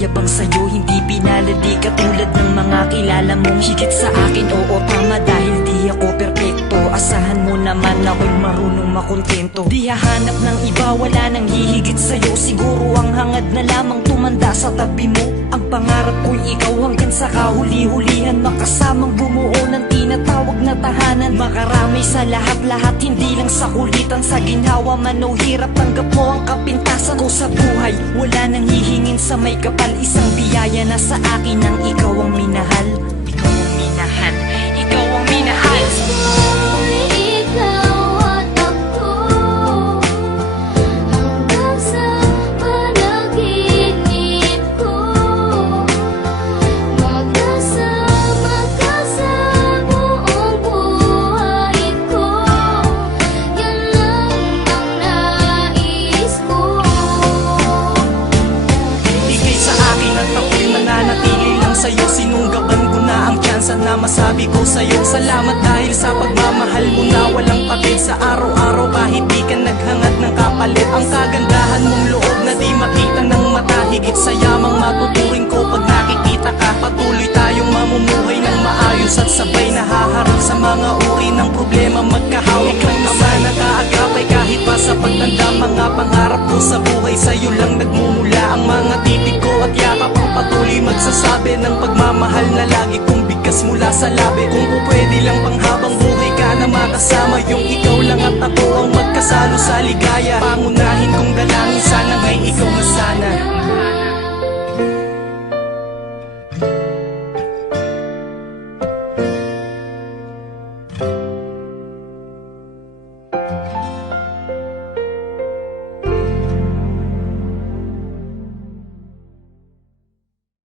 mayabang sa'yo, hindi pinaladi katulad ng mga kilala mong higit sa akin. Oo, tama, dahil di ako perpekto. Asahan mo naman ako'y marunong makontento. Di hahanap ng iba, wala nang hihigit sa'yo. Siguro ang hangad na lamang tumanda sa tabi mo. Ang pangarap ko'y ikaw hanggang sa kahuli-hulihan, makasamang bumuo ng tinatawag na tahanan. Makaramay sa lahat-lahat, hindi lang sa kulitan. Sa ginhawa man o hirap, tanggap mo ang kapintasan ko sa buhay. Wala nang hihingin sa may kapal, isang biyaya na sa akin ang ikaw ang minahal. Ikaw ang minahal, ikaw ang minahal. Sa'yo, sinunggaban ko na ang tsansa na masabi ko sa'yo. Salamat dahil sa pagmamahal mo na walang patid. Sa araw-araw kahit di ka naghangad ng kapalit. Ang kagandahan mong loob na di makita ng mata. Higit sa yamang matuturing ko pag nakikita ka. Patuloy tayong mamumuhay ng maayos at sabay nahaharap sa mga uri ng problema. Magkahawak lang naman nakaagapay kahit pa sa pagtanda. Mga pangarap ko sa buhay sa'yo lang nagmumula. Ang mga titig ko at yakap ang patuloy magsasabi ng pagmamahal na lagi kong bigkas mula sa labi. Kung pwede lang panghabang buhay ka na makasama, yung ikaw lang at ako ang magkasalo sa ligaya. Pangunahin kong